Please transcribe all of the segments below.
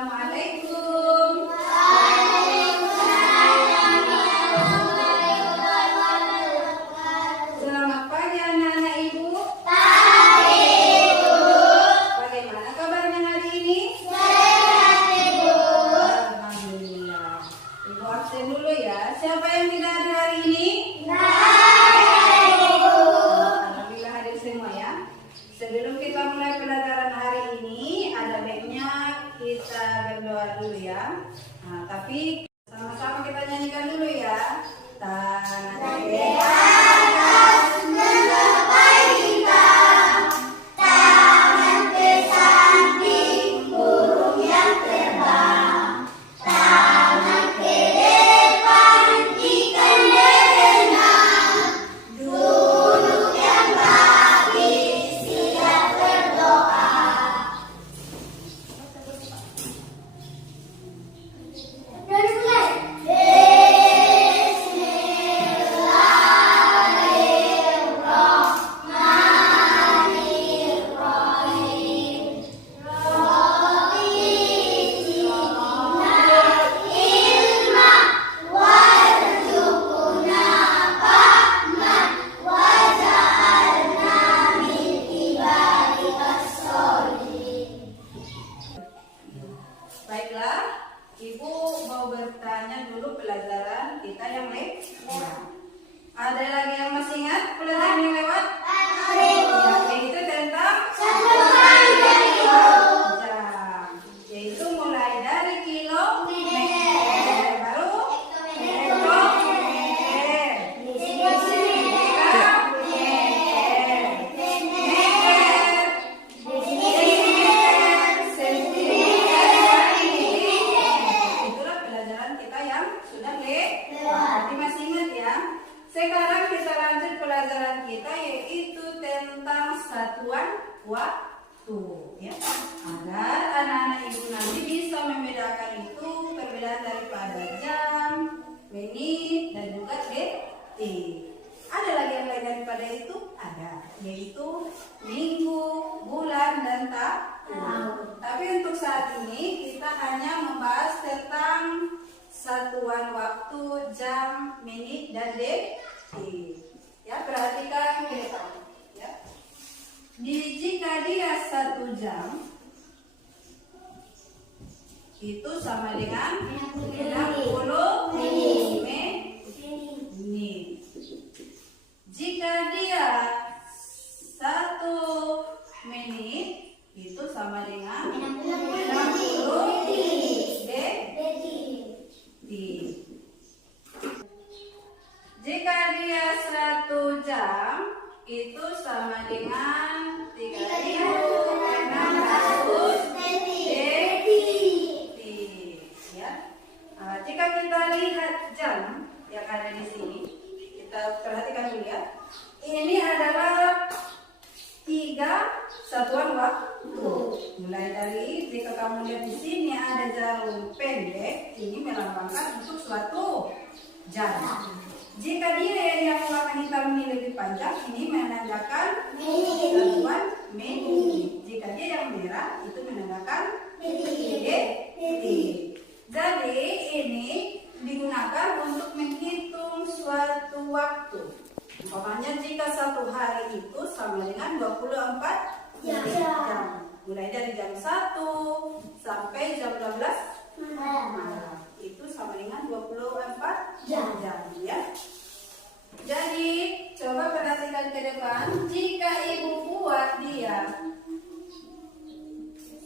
Assalamualaikum. Selamat pagi anak-anak Ibu. Pagi, Ibu. Bagaimana kabarnya hari ini? Sehat, Ibu. Alhamdulillah. Ibu absen dulu ya. Siapa yang tidak hadir hari ini? Saya, Ibu. Alhamdulillah hadir semua ya. Sebelum kita mulai pelajaran hari ini, ada baiknya kita berdoa dulu ya. Nah, tapi sama-sama kita nyanyikan dulu ya. Tanah Di atas menggapai bintang, tangan ke samping burung yang terbang, tangan ke depan ikan berenang, duduk yang rapi siap berdoa. Dari mulai. Baiklah, Ibu mau bertanya dulu pelajaran kita yang lewat. Ada lagi yang masih ingat pelajaran yang lewat? Ya, yaitu tentang jam. Yaitu mulai dari kilometer, baru hektometer, itulah pelajaran kita yang sudah lewat. Masih ingat ya? Sekarang kita lanjut pelajaran kita yaitu tentang satuan waktu ya. Agar anak-anak Ibu nanti bisa membedakan itu perbedaan daripada jam, menit dan juga detik. Ada lagi yang lain daripada itu? Ada, yaitu minggu, bulan dan tahun. Tapi untuk saat ini kita hanya membahas tentang satuan waktu, jam, menit dan detik. Ya, perhatikan ke depan. Ya. Jika dia 1 jam itu sama dengan 60 menit. Jika dia 1 menit itu sama dengan 60 detik. Jika dia 1 jam itu sama dengan 3.600 detik. Ya. Jika kita lihat jam yang ada di sini, kita perhatikan dulu ya. Ini adalah 3 satuan waktu. Mulai dari jika kamu lihat di sini ada jarum pendek, ini melambangkan untuk suatu jam. Jika dia yang warna hitam ini lebih panjang, ini menandakan satuan menit. Jika dia yang merah, itu menandakan detik. Jadi ini digunakan untuk menghitung suatu waktu. Umpamanya jika 1 hari itu sama dengan 24 jam. Mulai dari jam 1 sampai jam 12 malam. Itu sama dengan 24 jam ya. Jadi coba perhatikan ke depan. Jika Ibu buat dia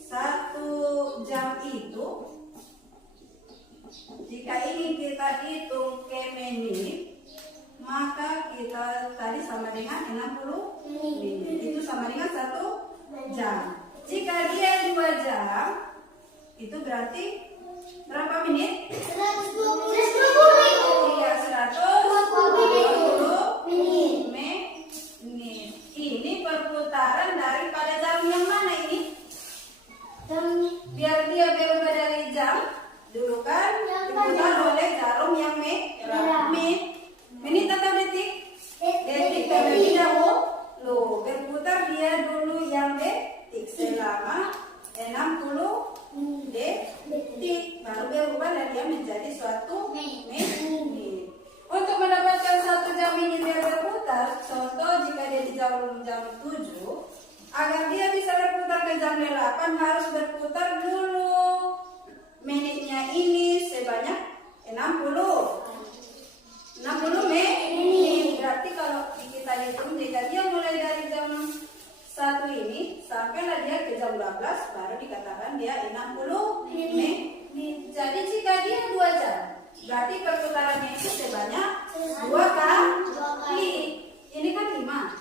1 jam itu, jika ini kita hitung ke menit, maka kita tadi sama dengan 60 menit. Itu sama dengan 1 jam. Jika dia 2 jam, itu berarti berapa menit? 120 Iya, 120 menit. Ini perputaran daripada jam yang mana ini? Biar dia berubah dari jam, dulu kan diputar oleh jarum yang merah. Menit atau detik? Detik terlebih dahulu. Berputar dia dulu yang detik selama 60 detik. dia menjadi suatu menit. Untuk mendapatkan 1 jam ini dia berputar, contoh jika dia di jam 7, agar dia bisa berputar ke jam 8 harus berputar dulu. Menitnya ini sebanyak 60 menit. Berarti kalau kita hitung jika dia mulai dari jam 1 ini sampailah dia ke jam 12 baru dikatakan dia 60 menit. Jadi jika dia 2 jam berarti perputarannya itu sebanyak 2 kali. Ini kan 5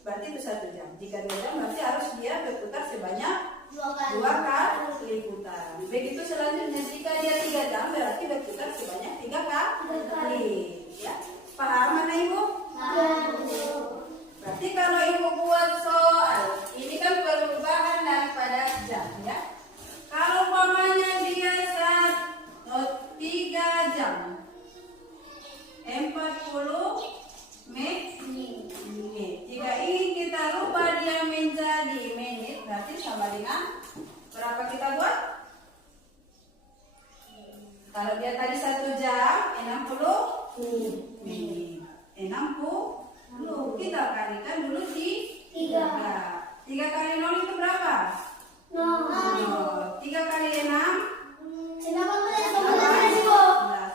berarti itu 1 jam. Jika 2 jam berarti harus dia berputar sebanyak 2 kali putaran. Begitu selanjutnya jika dia 3 jam berarti berputar sebanyak 3 kali. Ya, paham mana Ibu? Berarti kalau Ibu buat soal, ini kan perubahan daripada jam ya. Kalau umpamanya dia 3 jam 40 menit. Jika ingin kita rubah dia menjadi menit, berarti sama dengan berapa kita buat? Kalau dia tadi 1 jam 60 menit. 60 kita kalikan dulu di 3. 3 kali 0 itu berapa? 3 kali 6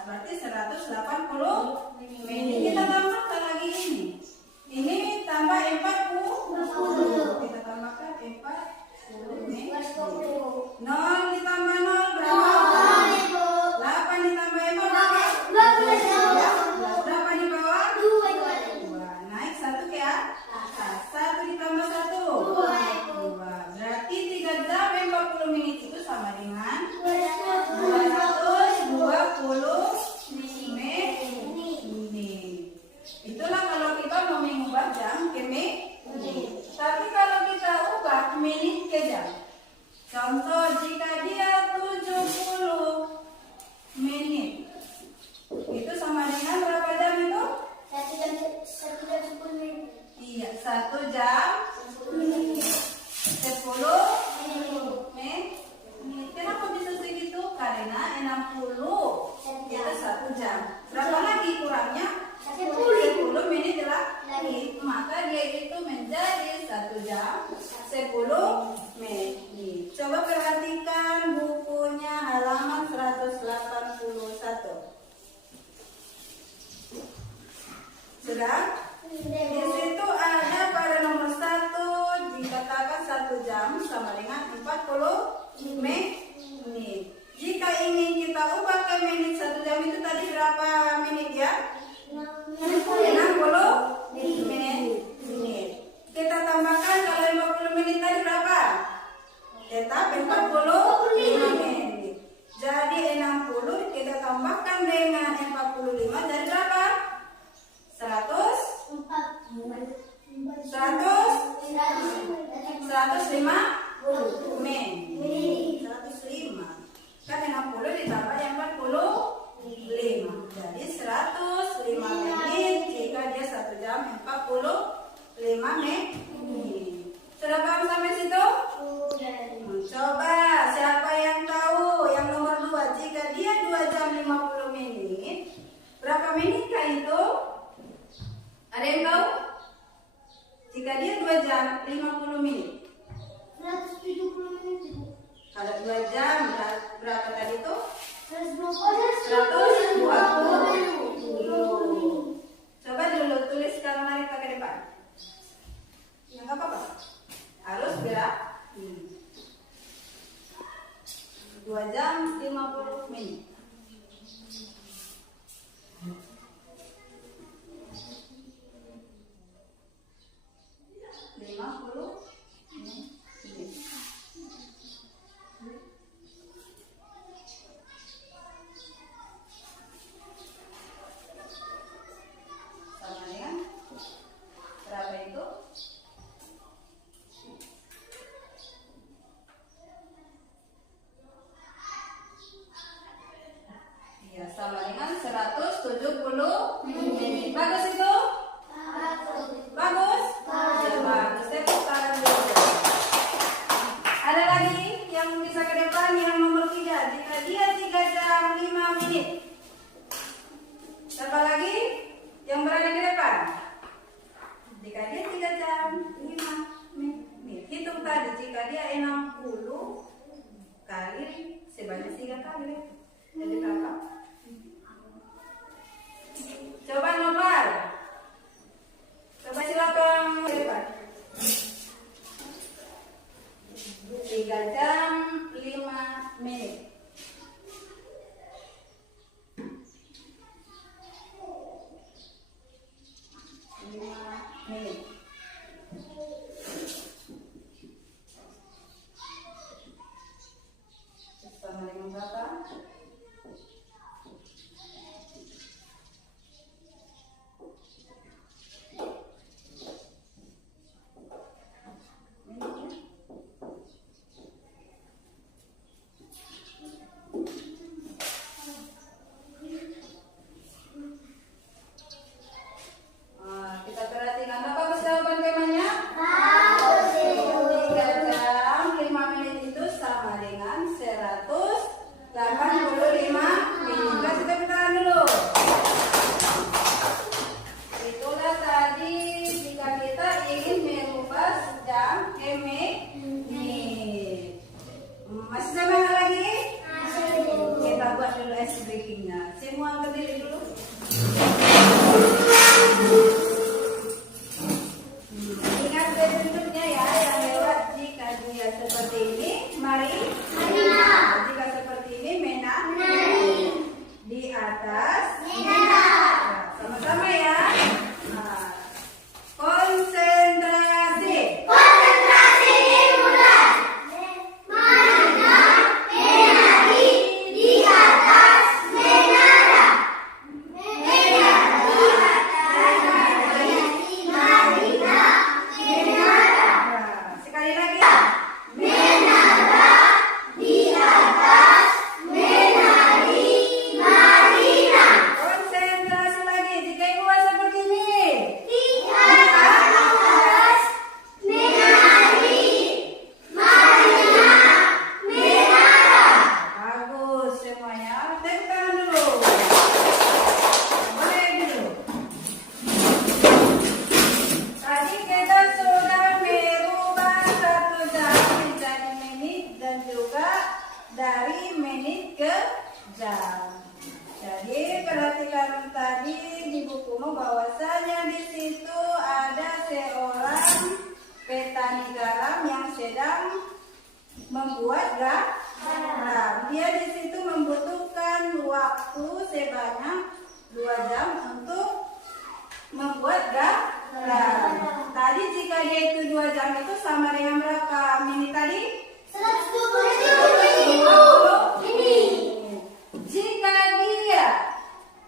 berarti 180 menit. Kita tambahkan lagi ini. Ini tambah 40. Kita tambahkan 40 menit. 0 ditambah 0 berapa? 8 ditambah 4 berapa? 12. Berapa di bawah? 2. Naik 1 ke atas. 1 ditambah 1 2. Berarti 3 jam 40 menit itu sama dengan 220 menit. Itulah kalau kita mau mengubah jam ke menit. Tapi kalau kita ubah menit ke jam, contoh jika dia 70 menit, itu sama dengan berapa jam itu? 1 jam 10 menit. Iya, 1 jam 10 menit. Kenapa bisa segitu? Karena 60 itu 1 jam. Berapa lagi kurangnya? 10 menit lagi. Maka dia itu menjadi 1 jam 10 menit. Coba perhatikan bukunya halaman 181. Sudah? Di situ ada pada nomor 1 dikatakan 1 jam sama dengan 40 menit. Jika ingin kita ubah ke menit 1 jam itu tadi berapa menit ya? 60 menit. Kita tambahkan kalau 50 menit tadi berapa? Tetap 45 menit. Jadi 60 kita tambahkan dengan 45 jadi berapa? 105 menit. 105. Kan 60 ditambah 45. Jadi 105 menit jika dia 1 jam 45 menit. Sudah paham sampai situ? Coba siapa yang tahu yang nomor 2 jika dia 2 jam 50 menit berapa menitkah itu? Ada yang tahu? Jika dia 2 jam 50 menit 170 menit. kalau 2 jam berapa tadi itu? 120. 120. Coba dulu tuliskan mari ke depan. Ya nggak apa-apa. Harus gerak. 2 jam 50 menit. 50 menit. Sama dengan berapa itu? jika dia 3 jam 5 menit. Siapa lagi yang berada di depan? Jika dia 3 jam 5 menit. Hitung tadi, jika dia 60 kali sebanyak 3 kali. Jadi berapa? Coba nomor. Coba silakan ke depan. 3 jam 5 menit. Sama dengan berapa? Kita perhatikan Bapak jawaban temanya. 3 jam 5 menit itu sama dengan 185 menit. Kasih tepuk tangan dulu. Itulah tadi jika kita ingin merubah jam ke menit. Masih sama lagi? Kita buat dulu ice breakingnya. Semua berdiri dulu. Ingat bentuknya ya yang lewat. Jika dia seperti ini, mari. Jika seperti ini, menari. Di atas, sama-sama ya. Nah, konsentrasi. Nah, sekali lagi. Konsentrasi lagi. Jika ibu buat seperti ini. Bagus semuanya. Tepuk tangan dulu. Boleh dulu. Tadi kita sudah merubah 1 jam menjadi menit dan juga dari menit ke jam. Jadi perhatikan tadi di bukumu bahwasanya di situ ada seorang petani garam yang sedang membuat garam. Dia di situ membutuhkan waktu sebanyak 2 jam untuk membuat garam. Tadi jika dia itu 2 jam itu sama dengan berapa menit tadi? 120 menit. Jika dia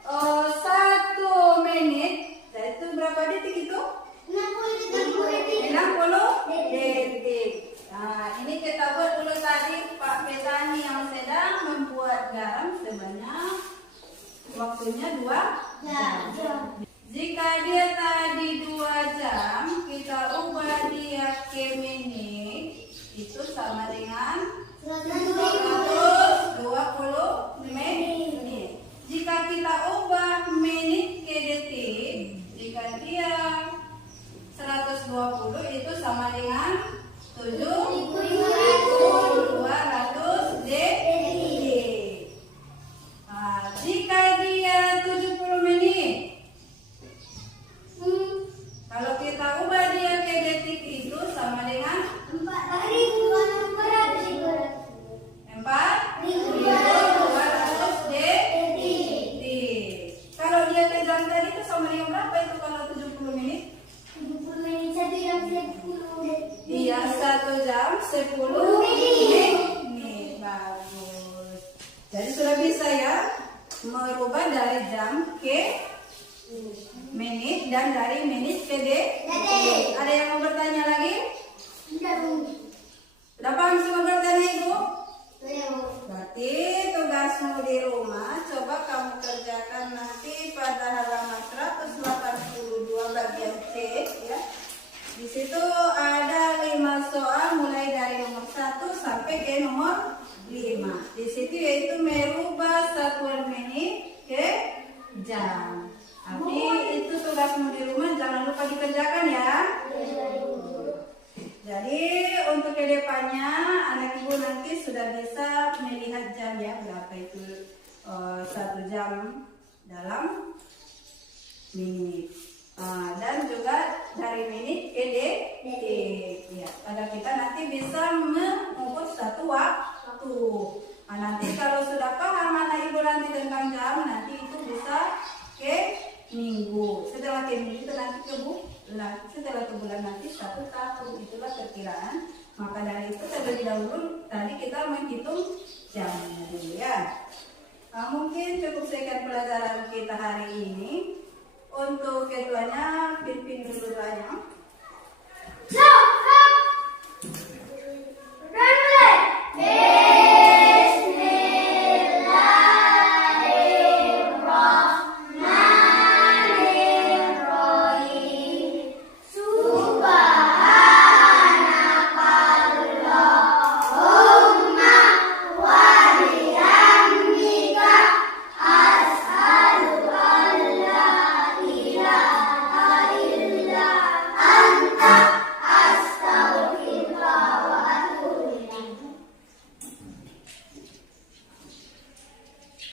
1 menit, itu berapa detik itu? 60 detik. Nah, ini kita buat dulu tadi Pak petani yang sedang membuat garam sebanyak waktunya 2 jam. Jika dia tadi 2 jam, kita ubah dia ke menit, itu sama dengan 120 menit. Jika kita ubah menit ke detik, jika dia 120 itu sama dengan 7.200 detik. Nah, jika dia 70 menit, kalau kita ubah dia ke detik itu sama dengan 4.200 detik. Kalau dia ke jam tadi itu sama dengan berapa itu kalau 70 menit? Iya, 1 jam 10 menit. Bagus. Jadi sudah bisa ya merubah dari jam ke menit dan dari menit ke detik. Ada yang mau bertanya lagi? Sudah paham semua bertanya Ibu? Berarti tugasmu di rumah coba kamu kerjakan nanti pada halaman 182 bagian C ya. Di situ ada 5 soal mulai dari nomor 1 sampai sampai ke nomor 5. Di situ yaitu merubah satuan menit ke jam. Tapi itu tugasmu di rumah jangan lupa dikerjakan ya. Jadi untuk kedepannya anak ibu nanti sudah bisa melihat jam ya, berapa itu 1 jam dalam menit. Dan juga dari menit ke detik ya, agar kita nanti bisa mengukur satu waktu. Nanti kalau sudah paham anak ibu nanti tentang jam, nanti itu bisa ke minggu. Setelah ke minggu itu nanti ke bulan. Setelah ke bulan nanti 1 tahun. Itulah perkiraan. Maka dari itu terlebih dahulu tadi kita menghitung jamnya dulu ya. Mungkin cukup sekian pelajaran kita hari ini. Untuk keduanya, pimpin dulu banyak.